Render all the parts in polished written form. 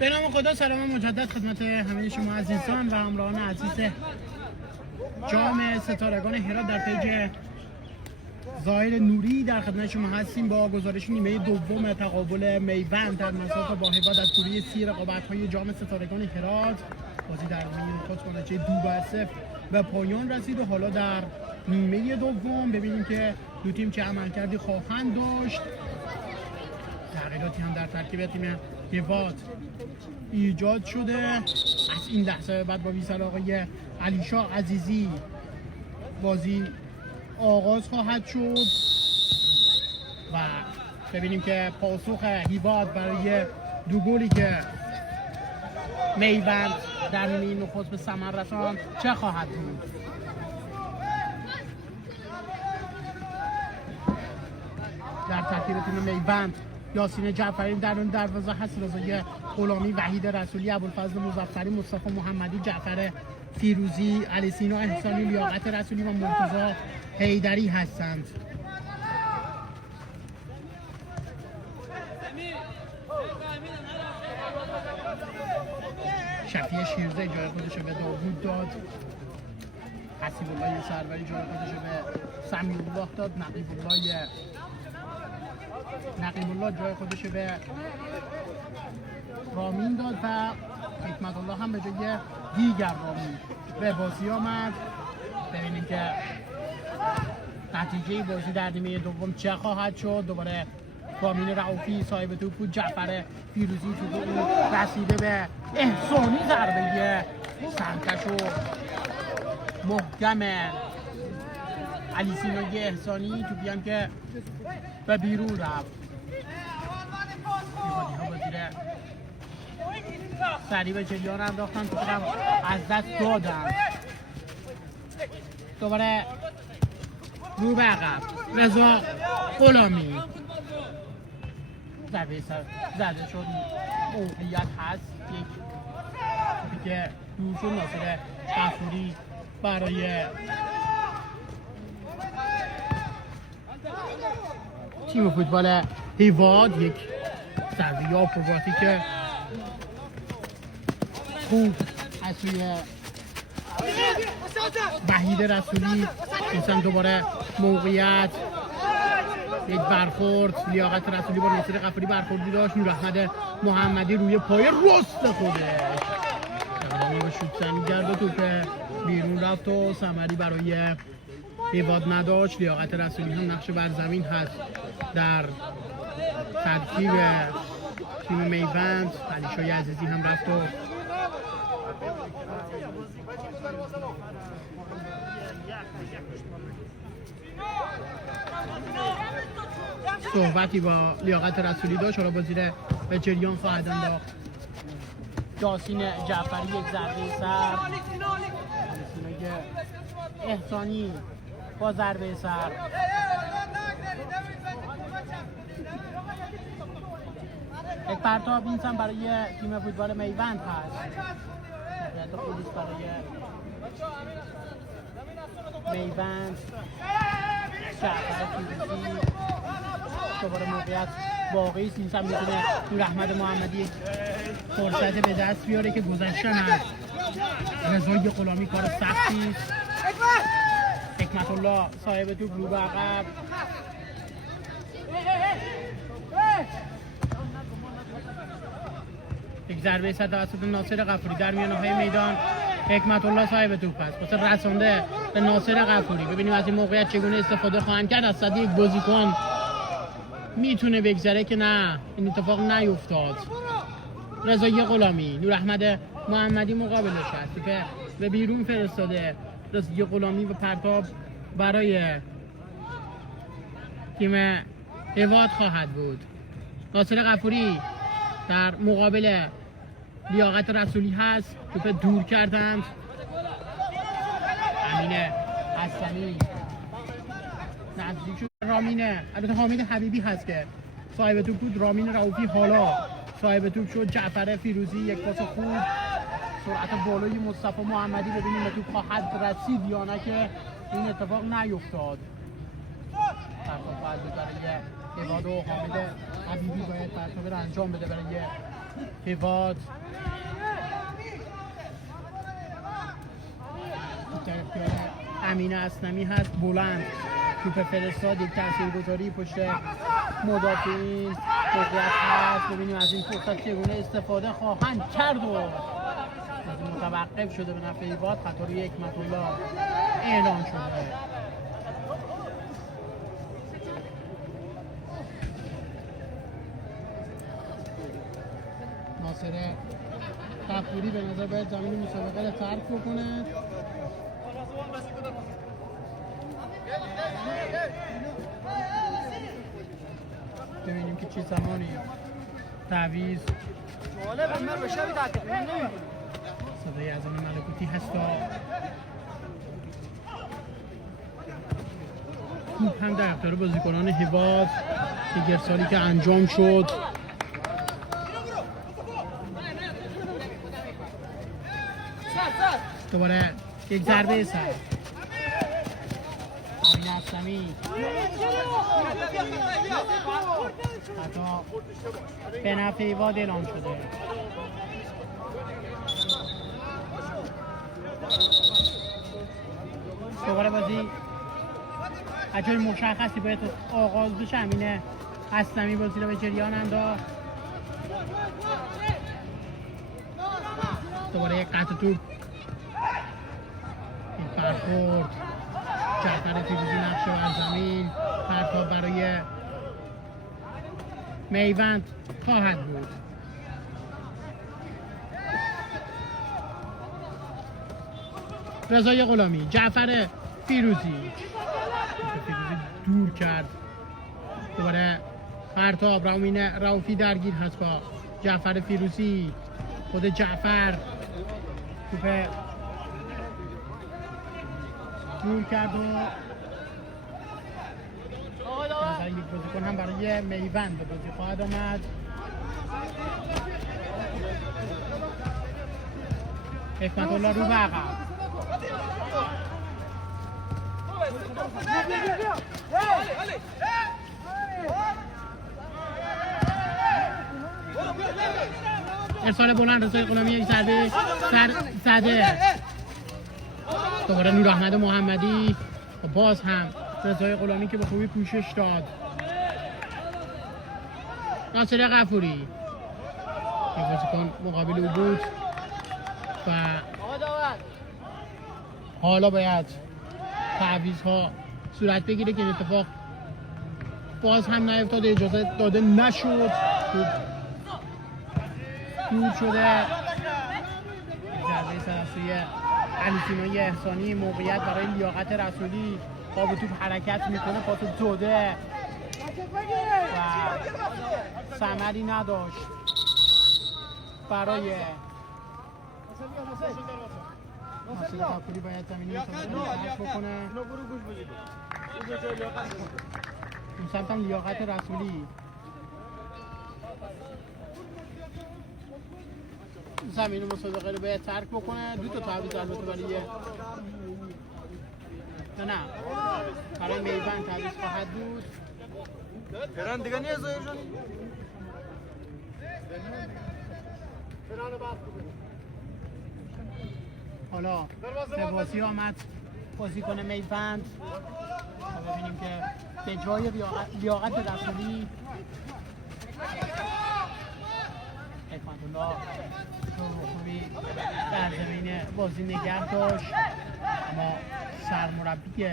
به نام خدا سلام مجدد خدمت همه شما عزیزان و همراهان عزیز جام ستارگان هرات در پیج ظاهر نوری در خدمت شما هستیم با گزارش نیمه دوم تقابل میوند در مساف با هیوا در دوره 30 رقابت‌های جام ستارگان هرات. بازی در نیمه نخست با نتیجه 2-0 به پایان رسید و حالا در نیمه دوم ببینیم که دو تیم چه عملکردی خواهند داشت. تغییراتی هم در ترکیب تیم هیواد ایجاد شده. از این لحظه بعد با ویسال آقای علیشاه عزیزی بازی آغاز خواهد شد و ببینیم که پاسخ هیواد برای دو گلی که میوند در نیمه نخست به ثمر رساند چه خواهد بود. در ترکیب تیم میوند یاسین جعفری در اون دروازه هست، رضای غلامی، وحید رسولی، ابوالفضل مظفری، مصطفی محمدی، جعفر فیروزی، علی سینا احسانی، لیاقت رسولی و مرتضی حیدری هستند. شفیع شیرزه جای خودش رو به داوود داد. حسیب الله سروری جای خودش رو به سمیع الله داد. نقیب الله جای خودش رو به رامین داد و حکمت الله هم به جای دیگر رامین به بازی آمد. ببینیم که نتیجه بازی در نیمه دوم چه خواهد شد. دوباره رامین رؤوفی صاحب توپ بود، جعفر فیروزی توپ رسیده به احسانی، ضربه سرکش و محکم علی سینای احسانی، توپی هم که به بیرون رفت. سریع به جریان انداختن، توپ هم از دست دادن. دوباره رو به عقب رضا غلامی ضربه سر زده شد. موقعیت هست یک توپی که دور شد. ناصر غفوری برای تیم فوتبال هیواد یک ضربه آکروباتیک خوب از روی وحید رسولی. اینسان دوباره موقعیت، یک برخورد، لیاقت رسولی با ناصر غفوری برخوردی داشت. نوراحمد محمدی روی پای راست خودش به شوت زمین کرد و توپ بیرون رفت و ثمری برای هیواد نداشت. لیاقت رسولی هم نقش بر زمین هست در ترکیب تیم میوند. علیشاه عزیزی هم رفت و صحبتی با لیاقت رسولی داشت. حالا بازی به جریان خواهد انداخت. یاسین جعفری یک ضربه سر، احسانی با ضربه سر. یک پرتاب اینسان برای تیم فوتبال میوند هست. خودش برای میوند جعفر فیروزی. دوباره موقعیت باقی است. اینسان میتونه نوراحمد محمدی فرصت به دست بیاره که گذشتن هست. رضای غلامی کار سختی. حکمت الله صاحب توپ رو به عقب. یک ضربه سر توسط ناصر غفوری در میانه میدان. حکمت الله صاحب توپ است، واسه رسانده به ناصر غفوری. ببینیم از این موقعیت چگونه استفاده خواهند کرد. از صد یک بازیکن میتونه بگذره که نه، این اتفاق نیفتاد. رضای غلامی، نوراحمد محمدی مقابلش هست که به بیرون فرستاده. رضای غلامی و پرتاب برای تیم هیواد خواهد بود. ناصر غفوری در مقابل لیاقت رسولی هست، توپ دور کردند. امین حسنی نزدیک شد. رامینه، البته حامد حبیبی هست که صاحب توپ بود. رامین رؤوفی حالا صاحب توپ شد. جعفر فیروزی یک پاس خوب، سرعت بالای مصطفی محمدی. ببینیم به توپ خواهد رسید یا نه که این اتفاق نیفتاد. در پرتاب باید بود برای هواد و حامد حبیبی باید پرتاب رو انجام بده برای هواد. در اختیار امین اسلمی هست، بلند توپ فرستاد، یک تاثیرگذاری پشت مدافعین موقعیت هست. ببینیم از این فرصت چگونه استفاده خواهند کرد و متوقف شده به نفع هواد. خطا روی حکمت الله اعلام شده. ناصر غفوری به نظر باید زمین مسابقه رو ترک بکنه. ببینیم که چه زمانی تعویض صدای از این ملکوتی هست. توپ هم در اختیار بازیکنان هواد، یک ارسالی که انجام شد. دوباره یک ضربه سر امین اسلمی، خطا به نفع هواد اعلام شده. دوباره بازی از جای مشخصی باید آغاز بشه. امین اسلمی بازی رو به جریان انداخت. دوباره یک قطع توپ، این برخورد جعفر فیروزی نقش بر زمین، پرتاب برای میوند خواهد بود. رضای غلامی، جعفر فیروزی دور کرد. دوباره پرتاب، رامین رؤوفی درگیر هست با جعفر فیروزی. خود جعفر توپ دور کرد و یک بازیکن هم برای میوند به بازی خواهد آمد. حکمت الله رو به عقب. ارسال بلند، رضای غلامی یک ضربه سر زده. دوباره نور احمد محمدی و باز هم رضای غلامی که به خوبی پوشش داد. ناصر غفوری، یک بازیکن مقابل او بود و حالا باید تعویض‌ها صورت بگیره که این اتفاق باز هم نیفتاده، اجازه داده نشد. دور شده. ضربه سراسری علی سیمای احسانی، موقعیت برای لیاقت رسولی، با به توپ حرکت میکنه، پاس زده و ثمری نداشت برای ناصر غفوری. باید زمینی مسابقه ترک بکنه. اون سمت هم لیاقت رسولی، زمین مسابقه رو باید ترک بکنه. دو تا تعویض البته برای نه برای میوند تعویض خواهد بود. فران دیگه نیست جانی. حالا فواسی آمد بازیکن میوند. ببینیم که به جای لیاقت رسولی حکمت الله خوبی در زمین بازی نگه داشت، اما سرمربی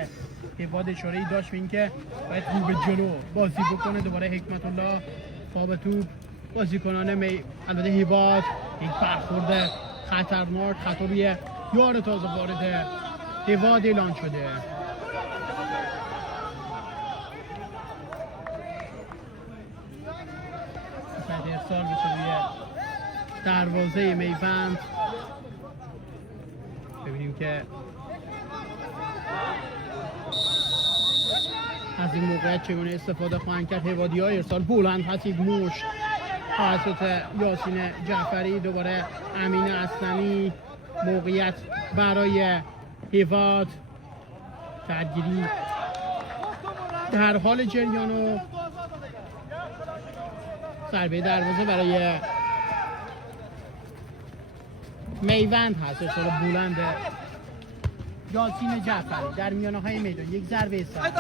هواد اشاره‌ای داشت به اینکه باید رو به جلو بازی بکنه. دوباره حکمت الله با به توپ، بازیکنان البته هواد، یک برخورد خطرناک، خطا روی یار تازه وارد هواد اعلان شده. ارسال بشه روی دروازه میوند. ببینیم که از این موقعیت چگونه استفاده خواهند کرد هوادی‌ها. ارسال بلند هست، یک مشت توسط یاسین جعفری. دوباره امین اسلمی، موقعیت برای هواد، درگیری در حال جریان و ضربه دروازه برای میوند هست. ارسال بلند یاسین جعفری در میانه های میدان. یک ضربه سر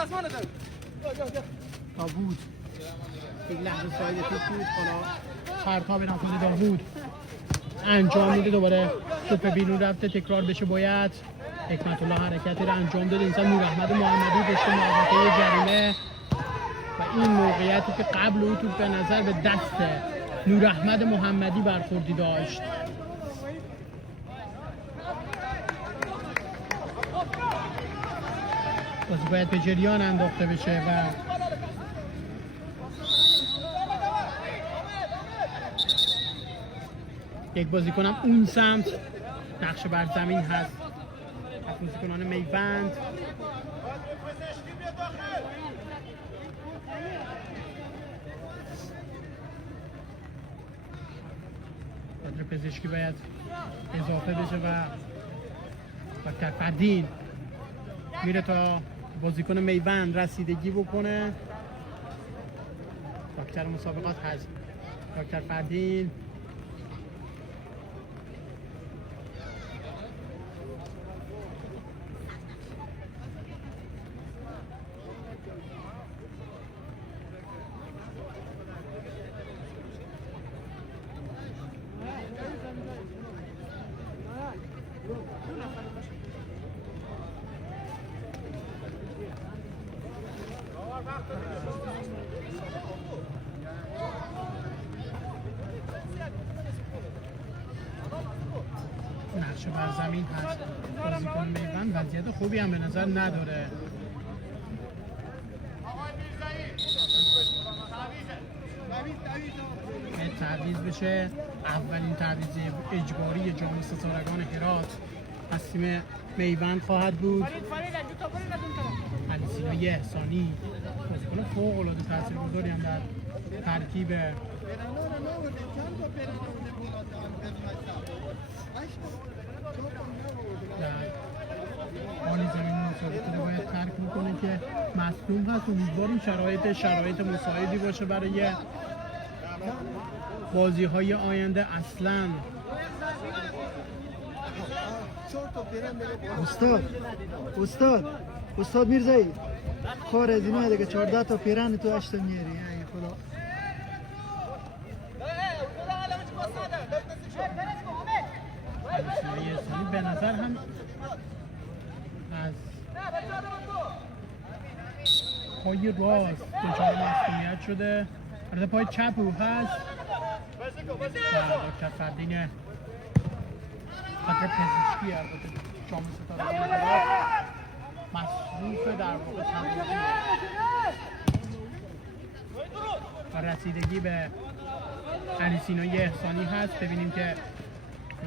داوود، یک لحظه ساید توپ بود، حالا پرتاب نفوذ داوود انجام میده، دوباره توپ بیرون رفته، تکرار بشه. باید حکمت الله حرکتی رو انجام داده. اینجا نور احمد محمدی داشته محوطه جریمه و این موقعیتی که قبل او توپ به نظر به دست نور احمد محمدی برخوردی داشت. بازی باید به جریان انداخته بشه و یک بازیکنم اون سمت نقش بر زمین هست. بازیکنان میوند بدر پزشکی باید اضافه بشه و دکتر فردین میره تا بازیکن میوند رسیدگی بکنه. دکتر مسابقات هست دکتر فردین. نقشه بر زمین هست. بازیکن میوند وضعیت خوبی هم به نظر نداره. تعویض بشه، اولین تعویض اجباری جام ستارگان هرات از تیم میوند خواهد بود. علیسینا احسانی بازیکن فوق العاده تاثیرگذاری هم در ترکیب حالی زمین مسابقه باید ترک میکنه که مصدوم هست. امیدواریم شرایط مساعدی باشه برای بازی های آینده. اصلا استاد میرزایی کار از اینه دیگه 14 تا پیرن تو 8 میاری. ای خدا علیسینا به نظر هم از پای راست دچار مصدومیت شده. البته پای چپ او هست. دکتر فردین خاطر پزشکی البته جام ستارگان هرات مصروف در واقع تمرین و رسیدگی به علیسینا احسانی هست. ببینیم که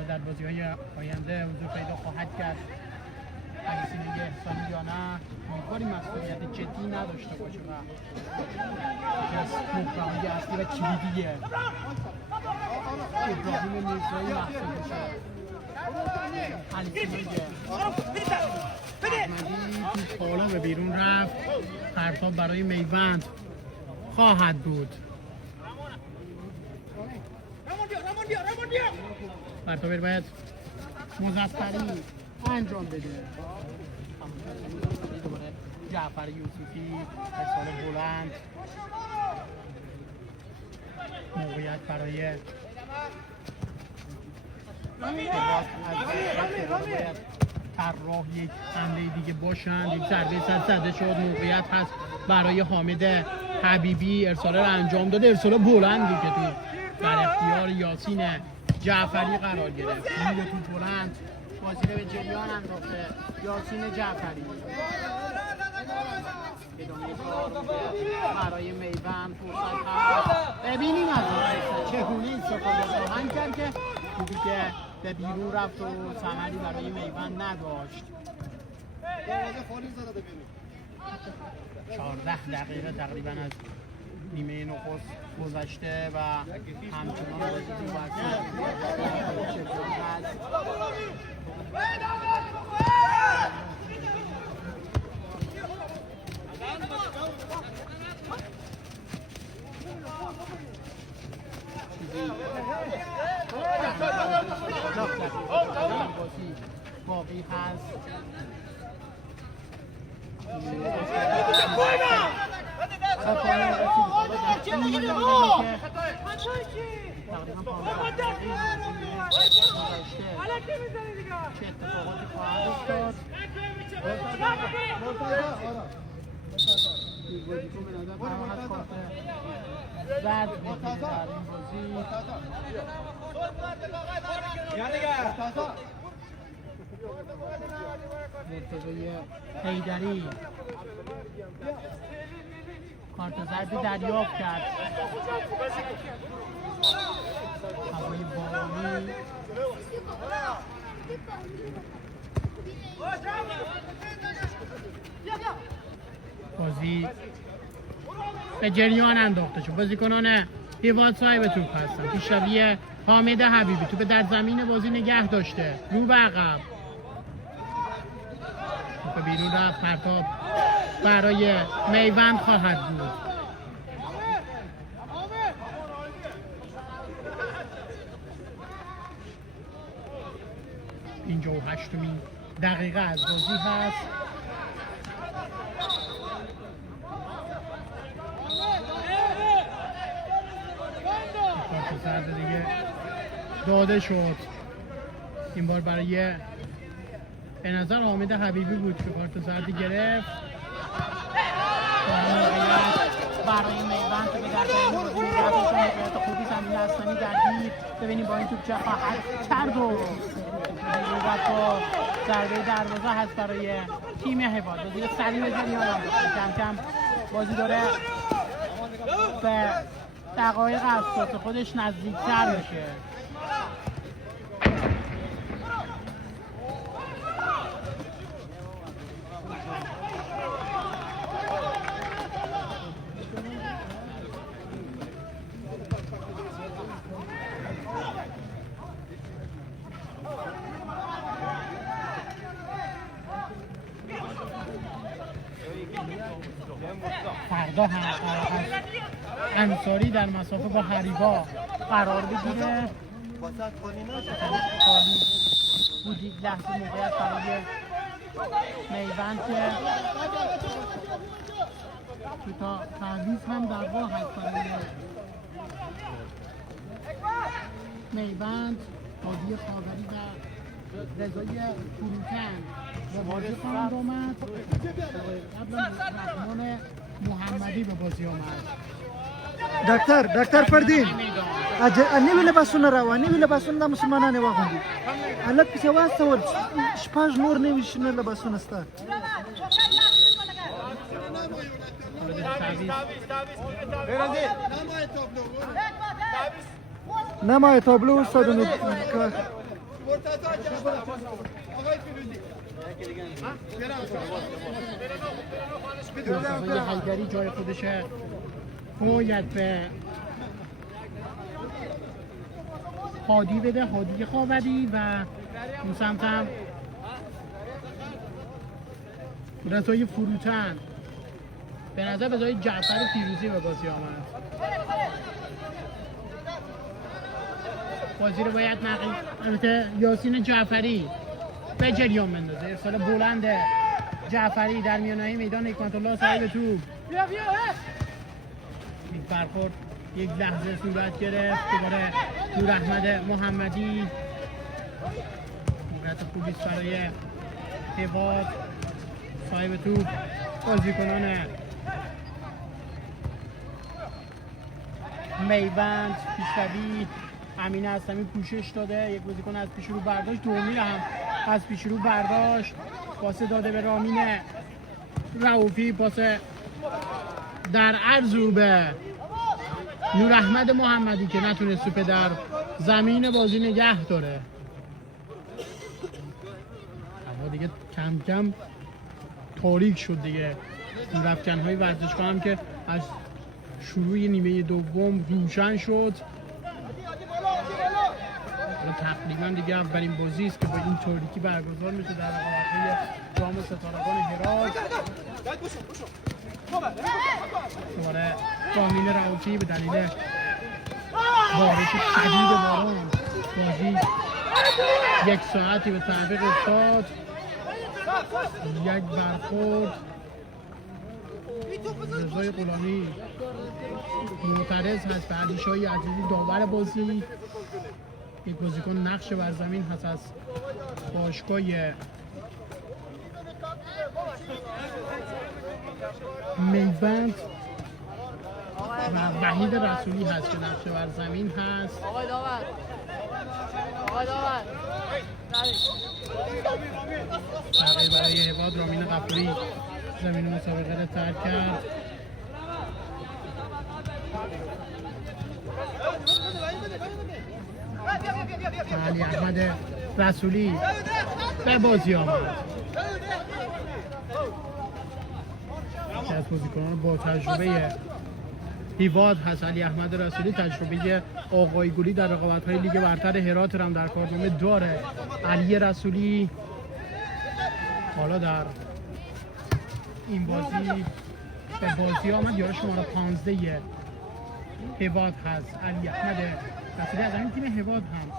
در بازی‌های آینده حضور پیدا خواهد کرد علیسینا احسانی یا نه. امیدواریم مسئولیت جدی نداشته باشه و یکی از پروگرام‌های اصلی و کلیدیه ابراهیم میرزایی محسوب بشه. علیسینا احمدی توپ بالا به بیرون رفت. پرتاب برای میوند خواهد بود. پرتاب باید مظفری انجام بده. دوباره جعفر یوسفی ارسال بلند، موقعیت برای طراح یک حمله دیگه باشند. یک ضربه سر زده شد. موقعیت هست برای حامد حبیبی، ارسال رو انجام داده. ارسال بلندی که تو در اختیار یاسین جعفری قرار گرفت. میره تو بلند، بازی رو به جریان انداخته یاسین جعفری. ادامه کار برای میوند فرصت هست. ببینیم از این چگونه استفاده خواهند کرد که توپی که به بیرون رفت و ثمری برای میوند نداشت. 14 دقیقه تقریبا از نیمه نخست گذشته و همچنان بازی تو چه اتفاقاتی خواهد افتاد. این بازیکن به نظر قرار هست کارت زرد بگیره در این بازی. مرتضی حیدری کارت زردی دریافت کرد. هوای بارانی بازی به جریان انداخته شد. بازیکنان هیواد صاحب توپ هستن. پیشروی حامد حبیبی توپ در زمین بازی نگه داشته، رو به عقب، توپ بیرون رفت. پرتاب برای میوند خواهد بود. اینجا و 8مین دقیقه از بازی هست. کارت زرد دیگه داده شد. این بار برای به نظر حامد حبیبی بود که کارت زردی گرفت. برای میوند که به درد موقعیتشون موقعیت خوبی زمین اسلمی درگیر. ببینیم با این توپ چه خواهد کرد و با ضربه دروازه هست برای تیم هیواد. بازی سریع به جریان انداخته. کم کم بازی داره به دقایق اساس خودش نزدیکتر میشه. فردا هم انصاری در مسافه با حریبا قرار بگیره. خالی بود یک لحظه موقعیت برای میوند که تا تعویض هم در راه هست برای میوند. هادی خاوری و رضای فروتن و بازی خواهند آمد. قبل از رحمان محمدی به بازی آمد. دکتر فردین اني لباسونه راو اني لباسونه د مسلمانانو واغوندي الک په سواس څور شپږ نور نه وشنه لباسونه ستا نمای تابلو استادونو مرتضی حیدری جای خودش باید به هادی بده، هادی خاوری، و اون سمت هم رضای فروتن به نظر به جای جعفر پیروزی به بازی آمد. بازی رو باید البته یاسین جعفری به جریان بندازه. ارسال بلند جعفری در میانه میدان حکمت الله صاحب توپ. این برخورد یک لحظه صورت گرفت. دوباره نور احمد محمدی موقعیت خوبی برای هیواد صاحب توپ. بازیکنان میوند پیشروی امین اسلمی پوشش داده. یک بازیکن از پیش رو برداشت، دومی هم از پیش رو برداشت. پاس داده به رامین رؤوفی، پاس در عرض رو به نور احمد محمدی که نتونست توپ در زمین بازی نگه داره. اما دیگه کم کم تاریک شد دیگه. رفتن‌های ورزشگاه هم که از شروع نیمه دوم روشن شد. تقریبا دیگه اولین بازی است که با این تاریکی برگزار میشه در رقابت‌های جام ستارگان هرات. دوباره رامین رؤوفی به دلیل بارش شدید باران بازی یک ساعتی به تعویق افتاد. یک برخورد رضای غلامی معترض هست به علیشای عزیزی داور بازی. یک بازیکن نقش بر زمین هست از باشگاه میوند و وحید رسولی هست که نقش بر زمین هست. آقای داور تغییر برای حباد رامین غفوری زمین مسابقه را ترک کرد. علی احمد رسولی به بازی آمد. که از بازیکنان با تجربه هیواد هست علی احمد رسولی. تجربه آقای گلی در رقابت‌های لیگ برتر هرات هم در کارنامه داره. علی رسولی حالا در این بازی به بازی آمد. یارو شماره 15 هیواد هست علی احمد رسولی. از این تیم هیواد هم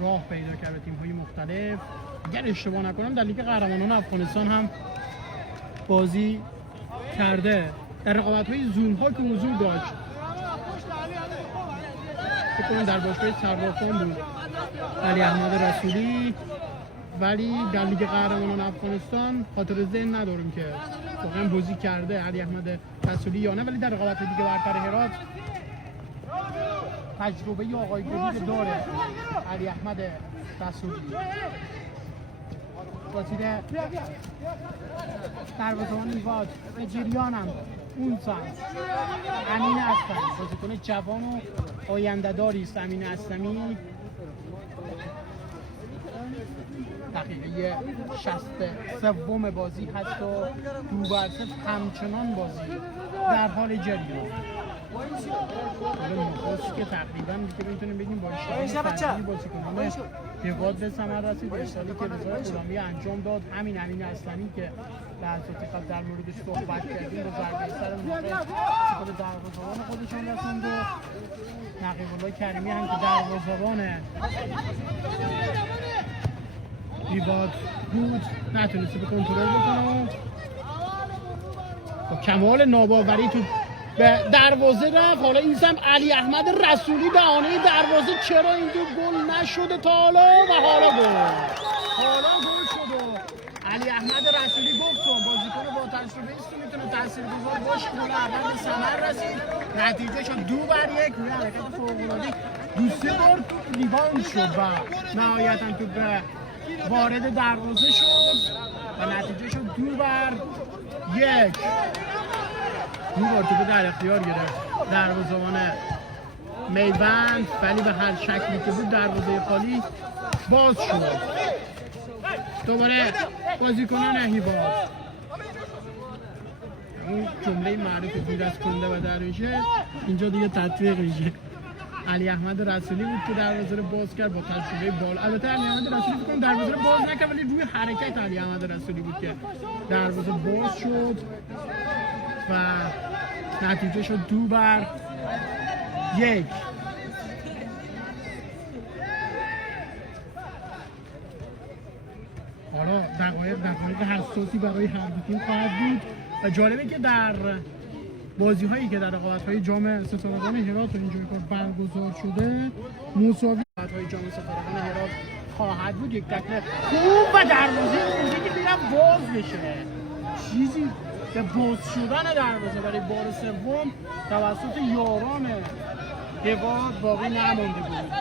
راه پیدا کرد به تیم‌های مختلف. اگر اشتباه نکنم در لیگ قهرمانان افغانستان هم بازی کرده. در رقابت‌های زون‌ها که حضور داشت فکر کنم در باشگاه صرافان بود علی احمد رسولی، ولی در لیگ قهرمانان افغانستان خاطر ذهن ندارم که واقعا بازی کرده علی احمد رسولی یا نه. ولی در رقابت لیگ برتر هرات تجربه آقای گلی داره علی احمد رسولی. بازیده دروازه‌بان هیواد به جریان هم اون سان امین اسلمی، بازیکن جوان و آینده‌داری است. امین اسلمی دقیقه 63 بازی هست و دو بر صفر همچنان بازی در حال جریان. نخست که تقریبا دیگه میتونیم بگیم با اشتباهی بازیکنان هیواد به ثمر رسید. اشتباهی که رضای غلامی انجام داد همین امین اسلمی که لحظاتی قبل در موردش صحبت کردیم با ضربه سر موقع بازیکن دروازه‌بان خودشون رسوند و نقیب الله کریمی هم که دروازه‌بان هیواد بود نتونسته به کنترل بکنه. با کمال ناباوری تو به دروازه رفت. حالا این سم علی احمد رسولی دهانه دروازه. چرا اینجور گل نشده تا حالا؟ و حالا گل شد و علی احمد رسولی گفت بازیکن با تجربه است میتونه تاثیرگذار باشه. گل اول به ثمر رسید. نتیجه شد 2-1. روی حرکت فوق‌العاده دو 3 بار توپ لیوان شد و نهایتاً توپ وارد دروازه شد و نتیجه شد 2-1. دو بار توپ در اختیار گرفت دروازه‌بان میوند، ولی به هر شکلی که بود دروازه خالی باز شد. دوباره بازیکنان هیواد اون جمله معروف دور از کنده و درویشه اینجا دیگه تطبیق میشه. علی احمد رسولی بود که دروازه رو باز کرد با تجربه بالا. البته علی احمد رسولی فکر کنم دروازه رو باز نکرد، ولی روی حرکت علی احمد رسولی بود که دروازه باز شد و نتیجه شد 2-1. حالا دقایق حساسی برای هر دو تیم خواهد بود و جالبه که در بازی هایی که در رقابت‌های جام ستارگان هرات و اینجوری کار برگزار شده مساوی رقابت‌های جام ستارگان هرات خواهد بود. یک تکل خوب و دروازه اونجا که میرم باز بشه، چیزی به باز شدن دروازه برای بار سوم توسط یاران هیواد باقی نمانده بود.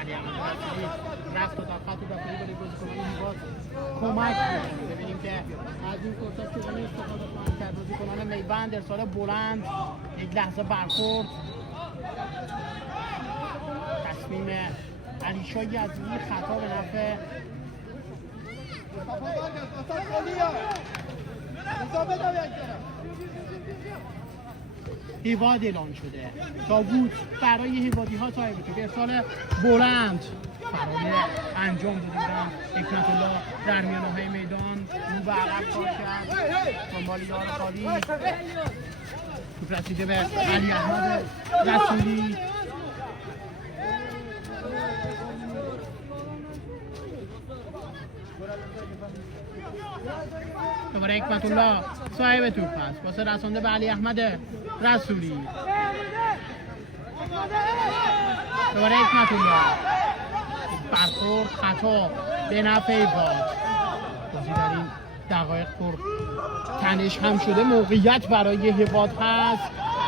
علی احمد رسولی رفت و در خط دفاعی برای بازیکنان هیواد کمک کنه. ببینیم که از این فرصت چگونه استفاده خواهند کرد بازیکنان میوند. ارسال بلند، یک لحظه برخورد، تصمیم علیشای عزیزی خطا به نفع هیواد اعلان شده. تاگوت برای هیوادی ها صاحب شد. ارسال بلند برای انجام دادن حکمت الله در میانه های میدان رو به عقب کار کرد. دنبال یار خالی توپ رسیده به علی احمد رسولی. دوباره حکمت الله صاحب توپ است واسه رسانده به علی احمد رسولی. دوباره حکمت الله برخورد خطا به نفع ایواد. بازی در این دقایق پر تنش هم شده. موقعیت برای هیواد هست.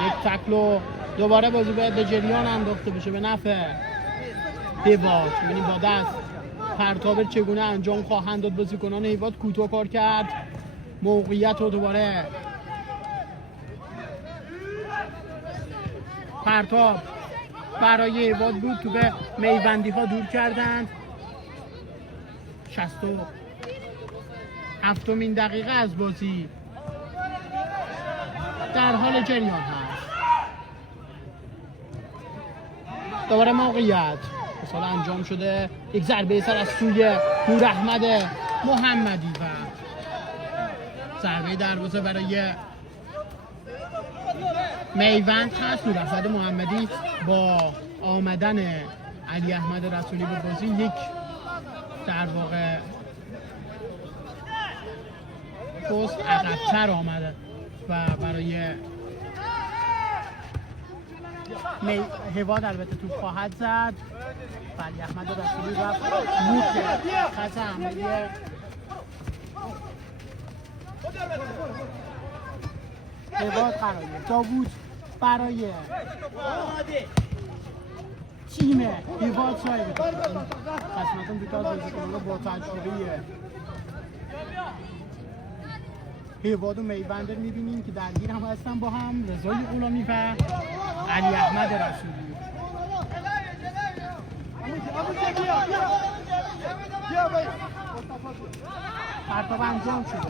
یک تکلو دوباره بازی باید به جریان انداخته بشه به نفع هیواد. ببینیم با دست پرتاب چگونه انجام خواهند داد. بازیکنان هیواد کوتاه کار کرد موقعیت رو. دوباره پرتاب برای هیواد بود. تو به میبندی ها دور کردند. 67مین دقیقه از بازی در حال جریان هست. دوباره موقعیت مثلا انجام شده. یک ضربه سر از سوی نور احمد محمدی و ضربه دروازه برای میوند هست. نور احمد محمدی با آمدن علی احمد رسولی به بازی یک در واقع پست عقب‌تر آمده و برای هیواد البته توپ خواهد زد. علی احمد رسولی رفت بود خط حمله هیواد قراره. داوود برای تیم هیواد صاحب قسمتاً بیتاز بازیکنان با تجربه هیواد و میوند میبینیم که درگیر هم هستن با هم. رضای غلامی و علی احمد رسولی. پرتاب انجام شده.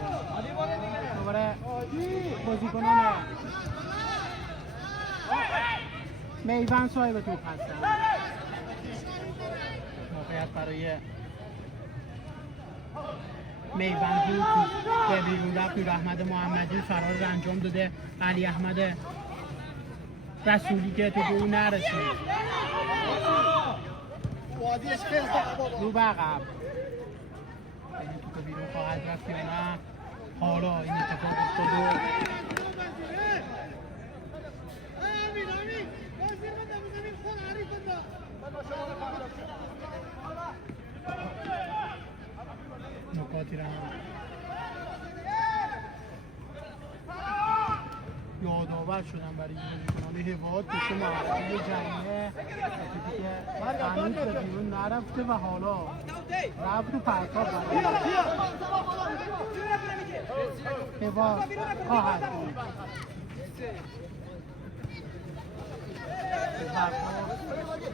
دوباره بازیکنان میوند صاحب توپ هستن. موقعیت برای میوند بود به بیرون رفت. نور احمد محمدی فرار رو انجام داده. علی احمد رسولی که تو به اون نرسید. رو به عقب این تو بیرون خواهد رفت یا نه. حالا این اتفاق افتاده. نکاتی را یادآور شدن برای بازیکنان هیواد. پشت محوطه جریمه که هنوز به بیرون نرفته و حالا رفت و پرتاب برای هیواد خواهد بود.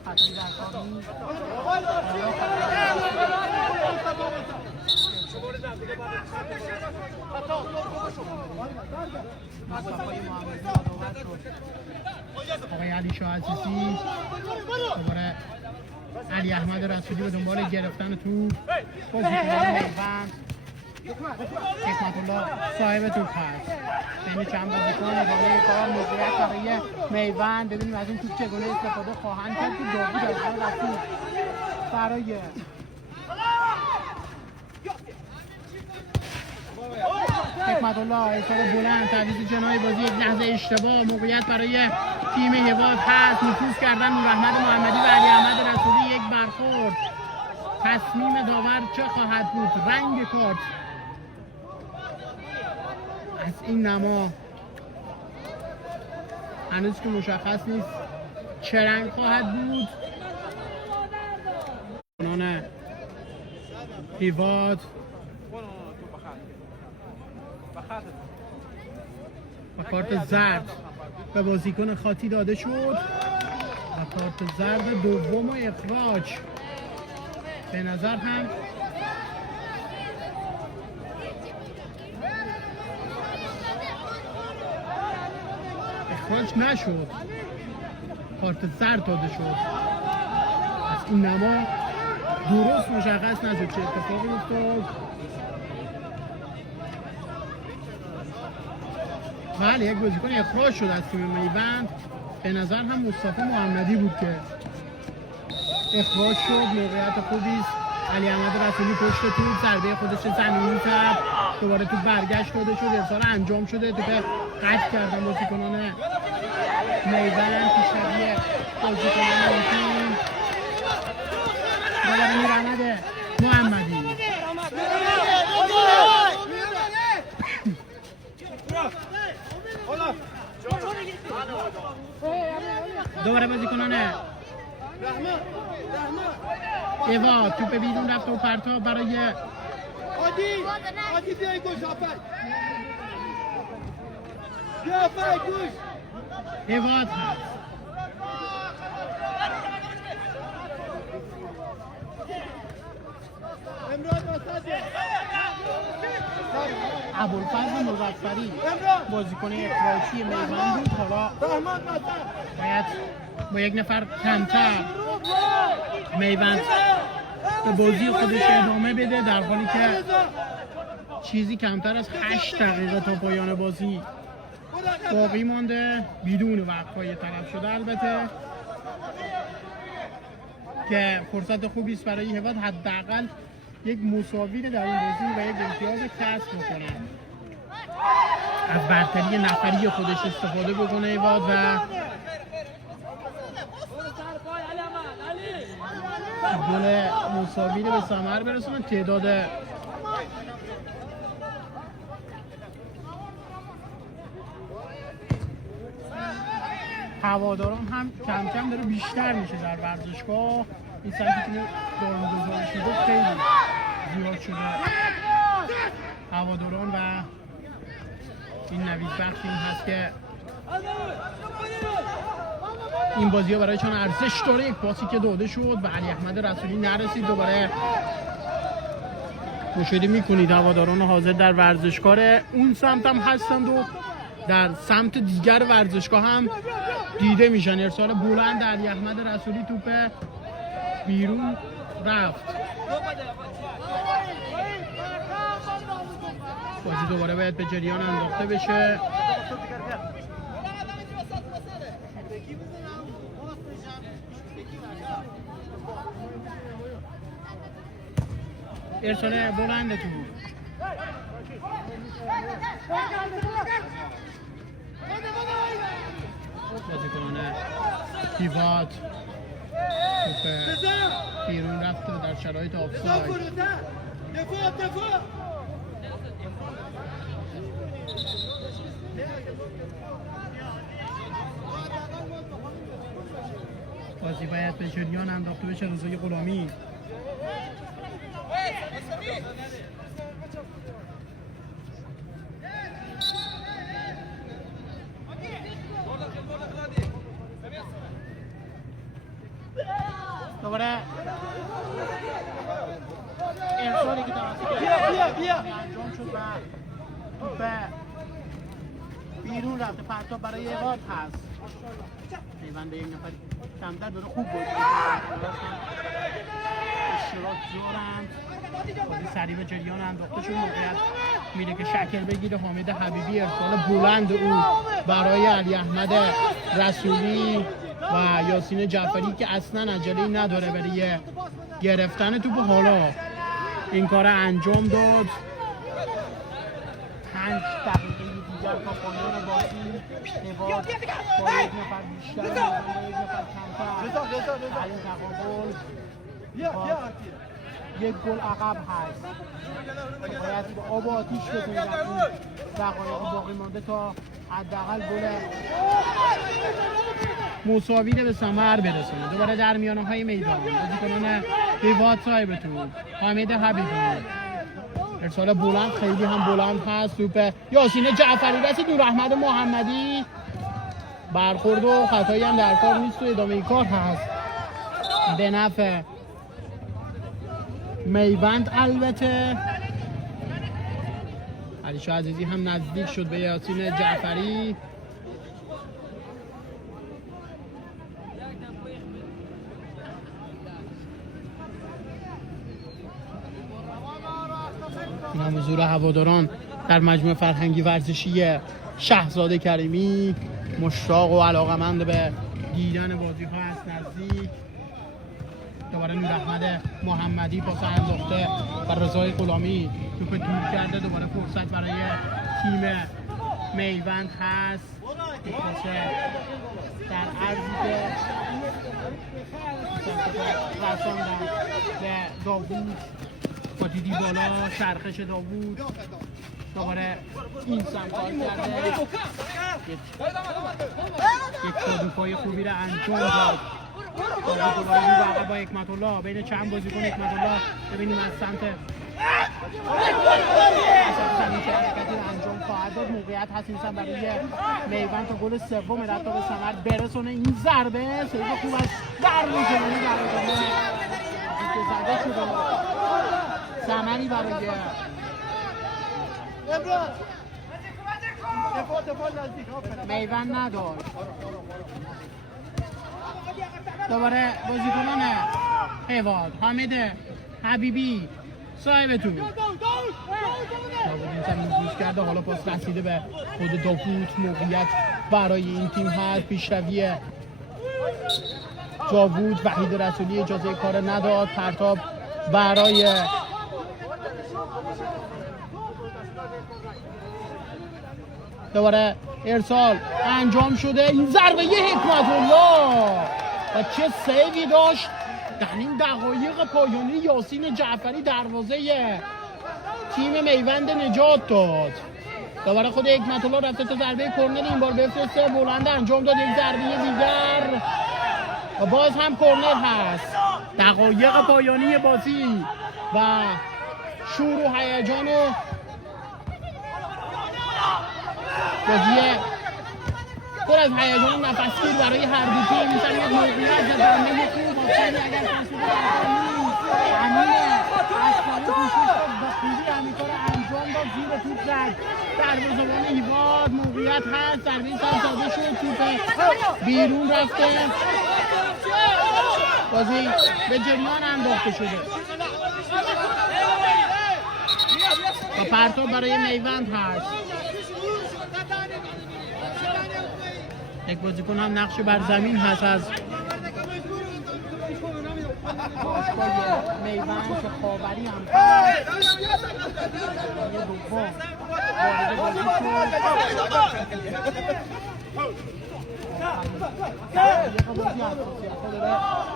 خطایی در کار نیست. مصطفی محمدی یادآور شد. آقای علی شاه عزیزی. دوباره علی احمد رسولی به دنبال گرفتن توپ. بازیکنان میوند. حکمت الله صاحب توپ هست. بین چند بازیکن ادامه کار. موقعیت برای میوند. ببینیم از این توپ چگونه استفاده خواهند کرد. که داوود رسول برای حکمت الله ارسال بلند. تعویض جناحی بازی. یک لحظه اشتباه. موقعیت برای تیم هیواد هست. نفوذ کردن نور احمد محمدی و علی احمد رسولی. یک برخورد. تصمیم داور چه خواهد بود؟ رنگ کارت از این نما هنوز که مشخص نیست چه رنگ خواهد بود. کنان هیواد و کارت زرد به بازیکن خاطی داده شد و کارت زرد دوم و اخراج. به نظر هم اخراج نشد. کارت زرد داده شد. از این نما درست مشخص نشد چه اتفاقی افتاد. بله یک بازیکن اخراج شد از تیم میوند. به نظر هم مصطفی محمدی بود که اخراج شد. موقعیت خوبی است علی احمد رسولی پشت توپ ضربه خودش زمینی کرد، دوباره توپ برگشت داده شد، ارسال انجام شده، توپ قطع کردن بازیکنان میوند پیشروی بازیکنان این تیم. دوباره میرحمد محمدی دوباره بازیکنان ایواد توپ بیرون رفت و پرتاب برای عادی بیای گوش آفک بیا آفک گوش ایواد هست. امراد واسطی ابوالفضل مظفری بازیکن اخراجی میوند بود، حالا باید با یک نفر کمتر میوند به بازی خودش ادامه بده، در حالی که چیزی کمتر از 8 دقیقه تا پایان بازی باقی مانده بدون وقفه‌ای طلب شده. البته که فرصت خوبی است برای هیواد حداقل یک مساوی در این بازی و یک امتیاز کسب بکنه، از برتری نفری خودش استفاده بکنه هیواد و گل مساوی رو به ثمر برسونه. تعداد هواداران هم کم کم داره بیشتر میشه در ورزشگاه. این سمتی که دارمگذاری شده خیلی زیاد شده. هواداران و این نوید بخش این هست که این بازی ها برای چون ارزش داره. یک پاسی که داده شد و علی احمد رسولی نرسید. دوباره مشاهده میکنید هواداران حاضر در ورزشگاه اون سمت هم هستند و در سمت دیگر ورزشگاه هم دیده میشن. ارسال بلند علی احمد رسولی، توپ بیرون رفت. بازی دوباره باید به جریان انداخته بشه. ارسال بلند تو بازیکنان هیواد، توپ بیرون رفته در شرایط آفساید. بازی باید به جریان انداخته بشه. رضای غلامی دوباره ارسالی که انجام شد و توپ بیرون رفته. پرتاب برای هیواد هست. پیوند یک نفر کمتر داره خوب بود. اشتراک زورند. بازی سریع به جریان انداخته شد. موقعیت میره که شکل بگیره حامد حبیبی. ارسال بلند او برای علی احمد رسولی و یاسین جعفری که اصلا عجله‌ای نداره برای گرفتن توپ. حالا این کار انجام داد. 5 دقیقه دیگر تا پایان بازی. هیواد با یک نفر بیشتر و یک نفر کمتر در این تقابل یک گل عقب هست. باید با آب و آتیش بکنید در این دقایق باقی مانده تا حداقل گل مساوی به ثمر برسونه. دوباره در میانه‌های میدان بازیکنان هیواد صاحب توپ حامد حبیبی. ارسال بلند خیلی هم بلند هست. توپ یاسین جعفری رسید. نوراحمد محمدی برخورد و خطایی هم در کار نیست و ادامه کار هست به نفع میوند. البته علیشا عزیزی هم نزدیک شد به یاسین جعفری. این هم حضور هواداران در مجموعه فرهنگی ورزشی شهزاده کریمی. مشتاق و علاقمند به دیدن بازی ها هست نزدیک. دوباره نور احمد محمدی پاس انداخته و رضای غلامی توپ دور کرده. دوباره فرصت برای تیم میوند هست. پاس در عرضی که رساندن به داوود با دیدی بالا، شرخش داوود دوباره این سمکار کرده، یک تادوپای خوبی رو انجام داد. دوباره رو بقیه با حکمت الله بین چند بازیکن. حکمت الله ببینیم از سمت چه حرکتی رو انجام خواهد داد. موقعیت هست این برای میوند تا گل سوم رفتا به ثمر برسونه. این ضربه سیو خوب است، ضربه جلوی برای زده شده، ثمری برای میوند نداشت. دوباره بازیکنان هواد، حامد حبیبی صاحب توپ داوود این نفوذ کرده. حالا پاس رسیده به خود داوود. موقعیت برای این تیم هست. پیشروی جاوود. وحید رسولی اجازه کار نداد. پرتاب برای دوباره ارسال انجام شده. این ضربه حکمت الله و چه سیوی داشت در این دقایق پایانی. یاسین جعفری دروازه تیم میوند نجات داد. دوباره خود حکمت الله رفته تا ضربه کرنر، این بار بفرسته بلند انجام داد. یک ضربه دیگر و باز هم کرنر هست. دقایق پایانی بازی و شور و هیجان بازی پر از هیجان و نفسگیر برای هر دو تیم. میشن یک موقعیت زدنده خوب آفرین اگر کنسول امین اصفاری کوشش با خوبی همین کار انجام داد. زیر توپ زد دروازه‌بان هیواد. موقعیت هست، ضربه سر زده شد، توپ بیرون رفته، بازی به جریان انداخته شده و پرتاب برای میوند هست. یک بازیکن هم نقش بر زمین هست از باشگاه میوند که خاوری هم هست. یه دوم وارد بازی شد.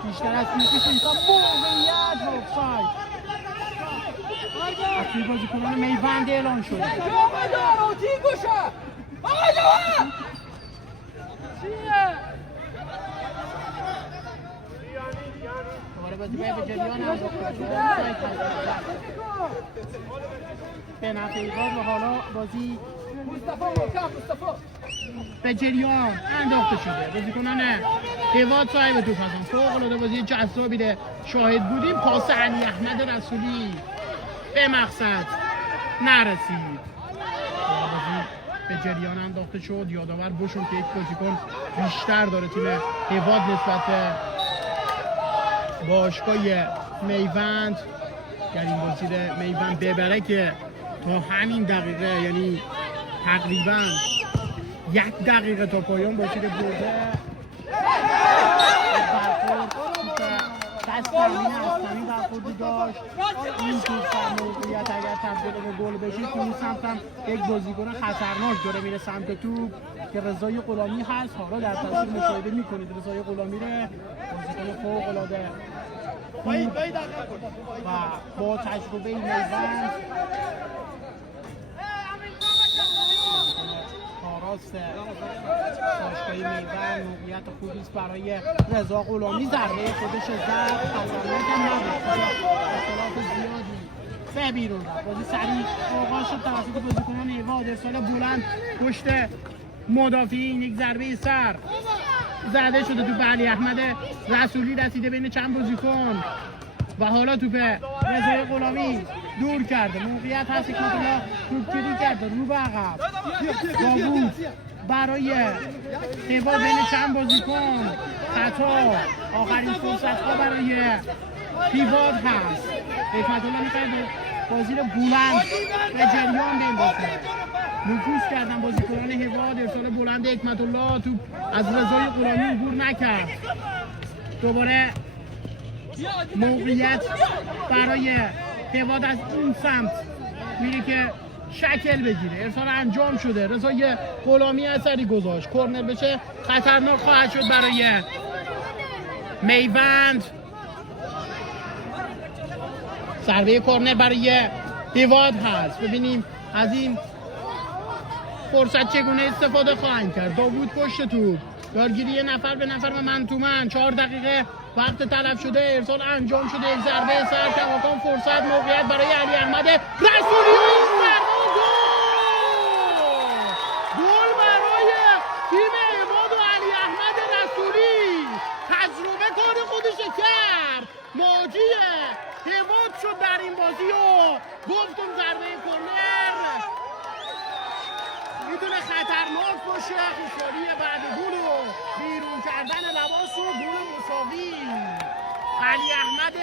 بیشتر از 30 انسان موقعیت آفساید از توی بازیکنان میوند اعلان شد. دوباره بازی به جریان انداخته شده به نفع ایران و حالا بازی به جریان انداخته شده. بازیکنان هواد صاحب توپ هستن. فوق‌العاده بازی جذابی ده شاهد بودیم. پاس علی احمد رسولی به مقصد نرسید. بازی به جریان انداخته شد. یادآور بشون که یک بازیکن بیشتر داره تیم هواد نسبت به باشگاه میوند. در این بازی میوند ببره که تا همین دقیقه، یعنی تقریبا 1 دقیقه تا پایان بازی رو برده. دست امین اصفهانی برخوردی داشت. این توپ در موقعیت اگر تبدیل به گل بشه تو این سمت هم یک بازیکن خطرناک داره میره سمت توپ که رضای غلامی هست. حالا در تصویر مشاهده میکنید رضای غلامی رو، بازیکن فوق‌العاده و با تجربه میوند. راست باشگاه میوند. موقعیت خوبی است برای رضا غلامی. ضربه خودش زد، خطرناک هم نبود، اختلاف زیادی به بیرون رفت. بازی سریع آغاز شد توسط بازیکنان هواد. ارسال بلند پشت مدافعین، یک ضربه سر زده شده تو علی احمد رسولی، رسیده بین چند بازیکن و حالا توپ رضای غلامی دور کرده. موقعیت هست که مثلا توپ گیری کرده رو به عقب. داوود برای هواد بین چند بازیکن، خطا. آخرین فرصت ها برای هواد هست. حکمت الله می‌خواد بازی رو بلند به جریان بندازه. نفوذ کردن بازیکنان هواد. ارسال بلند حکمت الله، توپ از رضای غلامی عبور نکرد. دوباره موقعیت برای هواد از این سمت میره که شکل بگیره. ارسال انجام شده. رضا یه غلامی اثری گذاشت. کورنر بشه خطرناک خواهد شد برای میوند. ضربه کورنر برای هواد هست. ببینیم از این فرصت چگونه استفاده خواهند کرد. داوود پشت توپ، یارگیری نفر به نفر و من تو من. 4 دقیقه وقت تلف شده. ارسال انجام شده. یک ضربه سر کماکان فرصت موقعیت برای علی احمد رسولی. گل برای تیم هواد و علی احمد رسولی. تجربه کار خودش کرد. ناجی هواد شد در این بازی و گفتم ضربه کورنر میتونه خطرناک باشه. خوشحالی بعد گل و بیرون کردن لباس و گل مساوی. علی احمد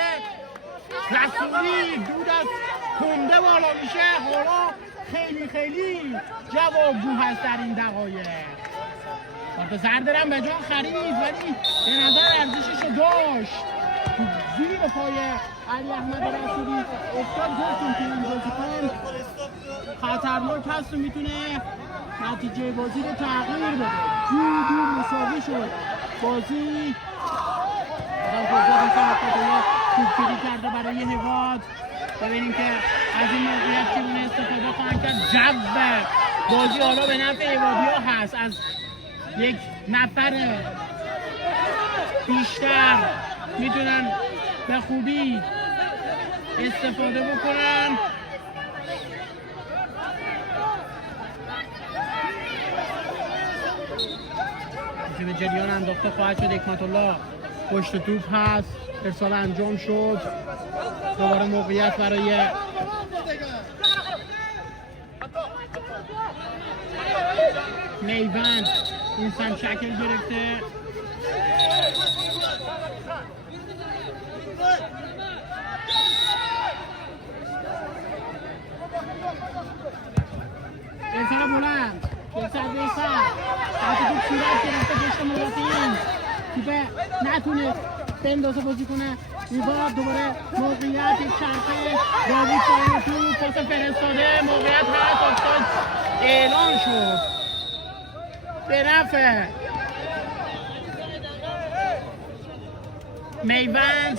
رسولی دود از کنده بالا میشه. حالا خیلی جوابگو هست در این دقایق. کارت زرد هم به جان خرید ولی به نظر ارزشش رو داشت. زیر پای علی احمد رسولی افتاد. گفتیم که این بازیکن خطرناک هست و میتونه نتیجه بازی رو تغییر بده. دور مساوی شد بازی. توپگیری کرده برای هواد. ببینیم که از این موقعیت چگونه استفاده خواهند کرد. جو بازی حالا به نفع هوادیا هست. از یک نفر بیشتر میتونن به خوبی استفاده بکنن. به جریان انداخته خواهد شد. حکمت الله پشت توپ هست. ارسال انجام شد. دوباره موقعیت برای میوند. این سم شکل گرفته. ارسال بلند. ارسال بیسر. حتی توپ صورت گرفته گشت مدافعین. توپه نتونه بندازه بازی کنه. هواد دوباره موقعیت. یک چرخه داوود پایین توپ پاس فرستاده. موقعیت هست. آفساید اعلان شد به نفع میوند.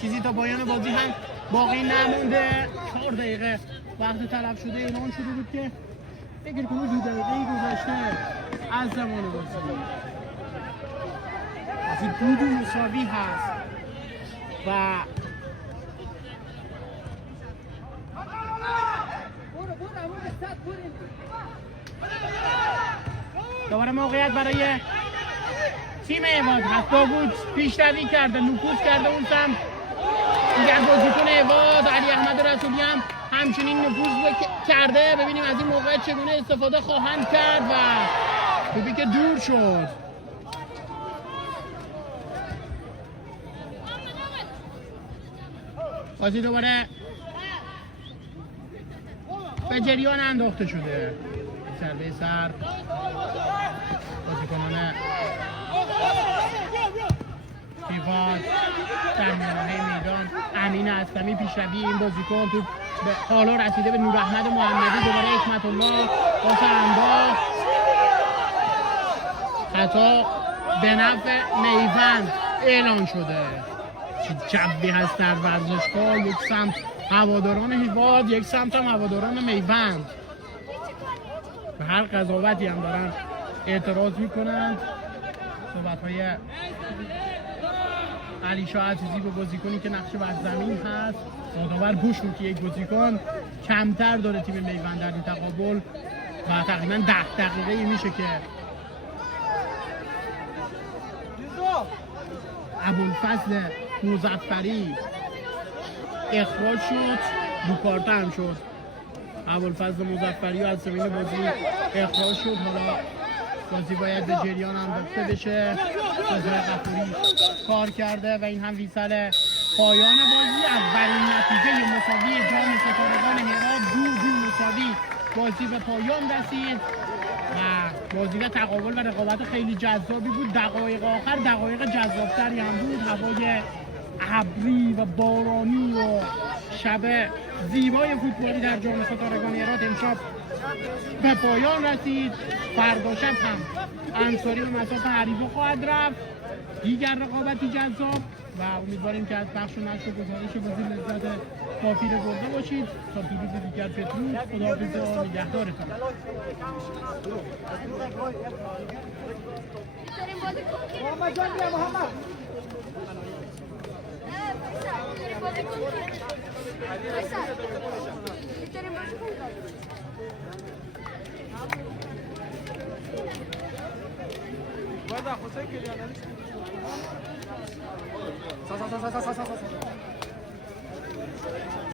چیزی تا پایان بازی هم باقی نمونده. 4 دقیقه وقت تلف شده اعلان شده بود که فکر کنم 2 دقیقه گذشته از زمان بازی. از این 2 مساوی هست و دوباره موقعیت برای تیم هواد هست. داوود پیشروی کرده، نفوذ کرده اون سمت. دیگر بازیکن هواد علی احمد رسولی هم همچنین نفوذ کرده. ببینیم از این موقعیت چگونه استفاده خواهند کرد و توپی که دور شد. بازی دوباره به جریان انداخته شده. ضربه سر بازیکنان هواد در میانه میدان. امین اسلمی پیشروی این بازیکن تو حالا رسیده به نوراحمد محمدی. دوباره حکمت الله پاس انداخت. خطا به نفع میوند اعلان شده. چه جبی هست در ورزشگاه. یک سمت هواداران هواد، یک سمت هم هواداران میوند. به هر قضاوتی هم دارن اعتراض میکنن. صحبت‌های علی شاه عزیزی به بازیکنی که نقش بر زمین هست. یادآور بشون که یک بازیکن کمتر داره تیم میوند در این تقابل و تقریبا 10 دقیقه میشه که ابوالفضل مظفری اخراج شد. دو کارت هم شد. ابوالفضل مظفری از زمین بازی اخراج شد. حالا بازی باید به جریان انداخته بشه. رضا غفوری کار کرده و این هم ویسل پایان بازی. اولین نتیجه مساوی جام ستارگان هرات 2-2 مساوی بازی به پایان رسید و بازی و تقابل و رقابت خیلی جذابی بود. دقایق آخر دقایق جذابتری هم بود. هوای ابری و بارانی و شب زیبای فوتبالی در جام ستارگان هرات امشب به پایان رسید. فردا شب هم انصاری به مصاف حریفه خواهد رفت. دیگر رقابتی جذاب و امیدواریم که از پخش و نشر و گزارش بازی لذت کافی رو برده باشید. تا پیروز دیگر بدرود، خداحافظ و نگهدارتان. محمد جان بیا محمد. Guarda, José que le analiza. Sa.